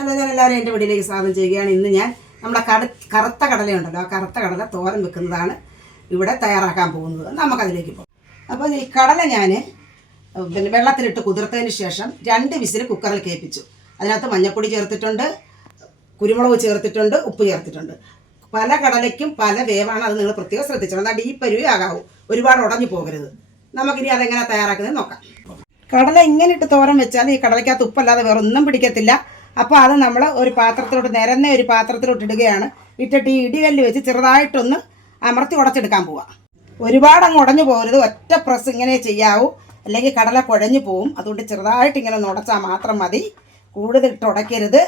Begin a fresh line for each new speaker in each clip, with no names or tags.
Hello ഞാൻ എല്ലാവരും എന്റെ വീട്ടിലേക്ക് സ്വാഗതം ചെയ്യുകയാണ്. ഇന്ന് ഞാൻ നമ്മുടെ കട കറുത്ത കടലയുണ്ടല്ലോ. ആ കറുത്ത കടല തോരൻ വെക്കുന്നതാണ് ഇവിടെ തയ്യാറാക്കാൻ പോകുന്നത്. നമുക്കതിലേക്ക് പോകും. അപ്പോൾ ഈ കടല ഞാൻ പിന്നെ വെള്ളത്തിലിട്ട് കുതിർത്തതിന് ശേഷം രണ്ട് വിസിൽ കുക്കറിൽ കേൾപ്പിച്ചു അതിനകത്ത് മഞ്ഞൾപ്പൊടി ചേർത്തിട്ടുണ്ട് കുരുമുളക് ചേർത്തിട്ടുണ്ട് ഉപ്പ് ചേർത്തിട്ടുണ്ട്. പല കടലയ്ക്കും പല വേവാണ് അത് നിങ്ങൾ പ്രത്യേകം ശ്രദ്ധിച്ചത് എന്നാൽ ഈ പരുവേ ആകാവൂ. ഒരുപാട് ഉടഞ്ഞു പോകരുത്. നമുക്കിനി അതെങ്ങനെ തയ്യാറാക്കുന്നത് നോക്കാം. കടല ഇങ്ങനെ ഇട്ട് തോരം വെച്ചാൽ ഈ കടലയ്ക്കകത്ത് ഉപ്പല്ലാതെ വേറെ ഒന്നും പിടിക്കത്തില്ല. അപ്പോൾ അത് നമ്മൾ ഒരു പാത്രത്തിലോട്ട് നിരന്ന ഒരു പാത്രത്തിലോട്ട് ഇടുകയാണ്. ഇട്ടിട്ട് ഈ ഇടികല്ല് വെച്ച് ചെറുതായിട്ടൊന്ന് അമർത്തി ഉടച്ചെടുക്കാൻ പോവാം. ഒരുപാട് അങ്ങ് ഉടഞ്ഞു പോകരുത്. ഒറ്റ പ്രസ് ഇങ്ങനെ ചെയ്യാവൂ. അല്ലെങ്കിൽ കടല കുഴഞ്ഞു പോവും. അതുകൊണ്ട് ചെറുതായിട്ട് ഇങ്ങനെ ഒന്ന് ഉടച്ചാൽ മാത്രം മതി. കൂടുതൽ ഇട്ട് ഉടയ്ക്കരുത്.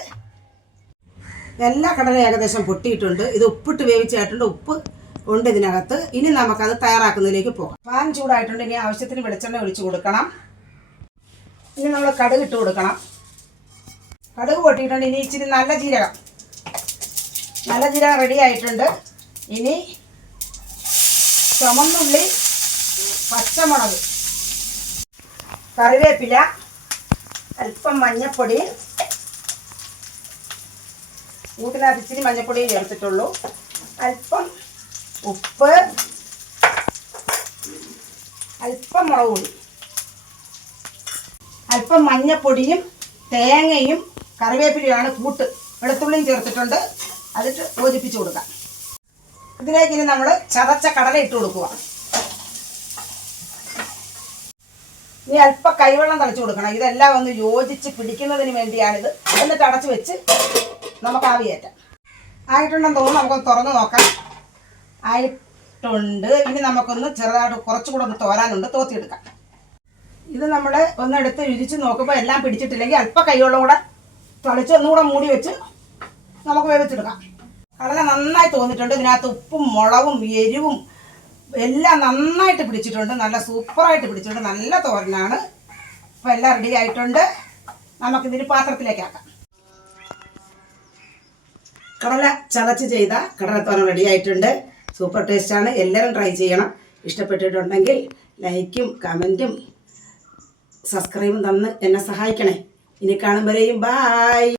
എല്ലാ കടലയും ഏകദേശം പൊട്ടിയിട്ടുണ്ട്. ഇത് ഉപ്പിട്ട് വേവിച്ചായിട്ടുണ്ട് ഉപ്പ് ഉണ്ട് ഇതിനകത്ത്. ഇനി നമുക്കത് തയ്യാറാക്കുന്നതിലേക്ക് പോകാം. പാൻ ചൂടായിട്ടുണ്ട്. ഇനി ആവശ്യത്തിന് വെളിച്ചെണ്ണ ഒഴിച്ചു കൊടുക്കണം. ഇനി നമ്മൾ കടുക് ഇട്ട് കൊടുക്കണം. കടുക് പൊട്ടിയിട്ടുണ്ട്. ഇനി ഇച്ചിരി നല്ല ജീരകം. നല്ല ജീരകം റെഡി ആയിട്ടുണ്ട്. ഇനി ചുമന്നുള്ളി പച്ചമുളക് കറിവേപ്പില അല്പം മഞ്ഞപ്പൊടി. കൂട്ടിനകത്ത് ഇച്ചിരി മഞ്ഞപ്പൊടിയും ചേർത്തിട്ടുള്ളൂ. അല്പം ഉപ്പ് അല്പം മുളക് പൊടി അല്പം മഞ്ഞപ്പൊടിയും തേങ്ങയും കറിവേപ്പിലയാണ് കൂട്ട് വെളുത്തുള്ളിയും ചേർത്തിട്ടുണ്ട്. അതിട്ട് യോജിപ്പിച്ച് കൊടുക്കാം. ഇതിലേക്ക് ഇനി നമ്മൾ ചതച്ച കടല ഇട്ട് കൊടുക്കുക. ഇനി അല്പം കൈവെള്ളം തളിച്ചു കൊടുക്കണം. ഇതെല്ലാം ഒന്ന് യോജിച്ച് പിടിക്കുന്നതിന് വേണ്ടിയാണിത്. എന്നിട്ട് അടച്ചു വെച്ച് നമുക്ക് ആവിയേറ്റാം. ആയിട്ടുണ്ടെന്ന് തോന്നുന്നു നമുക്കൊന്ന് തുറന്ന് നോക്കാം. ആയിട്ടുണ്ട്. ഇനി നമുക്കൊന്ന് ചെറുതായിട്ട് കുറച്ചുകൂടെ ഒന്ന് തോരാനുണ്ട്. തോത്തിയെടുക്കാം. ഇത് നമ്മൾ ഒന്നെടുത്ത് രുചിച്ച് നോക്കുമ്പോൾ എല്ലാം പിടിച്ചിട്ടില്ലെങ്കിൽ അല്പം കൈവെള്ളം കൂടെ തളിച്ച് ഒന്നുകൂടെ മൂടി വെച്ച് നമുക്ക് വേവിച്ചെടുക്കാം. കടല നന്നായി തോന്നിയിട്ടുണ്ട്. ഇതിനകത്ത് ഉപ്പും മുളകും എരിവും എല്ലാം നന്നായിട്ട് പിടിച്ചിട്ടുണ്ട്. നല്ല സൂപ്പറായിട്ട് പിടിച്ചിട്ടുണ്ട്. നല്ല തോരനാണ്. അപ്പോൾ എല്ലാം റെഡി ആയിട്ടുണ്ട്. നമുക്കിതിന് പാത്രത്തിലേക്കാക്കാം കടല ചതച്ച് ചെയ്ത കടലത്തോരൻ റെഡി ആയിട്ടുണ്ട്. സൂപ്പർ ടേസ്റ്റാണ് എല്ലാവരും ട്രൈ ചെയ്യണം. ഇഷ്ടപ്പെട്ടിട്ടുണ്ടെങ്കിൽ ലൈക്കും കമന്റും സബ്സ്ക്രൈബും തന്ന് എന്നെ സഹായിക്കണേ. இனி காணும் வரையும் பாய்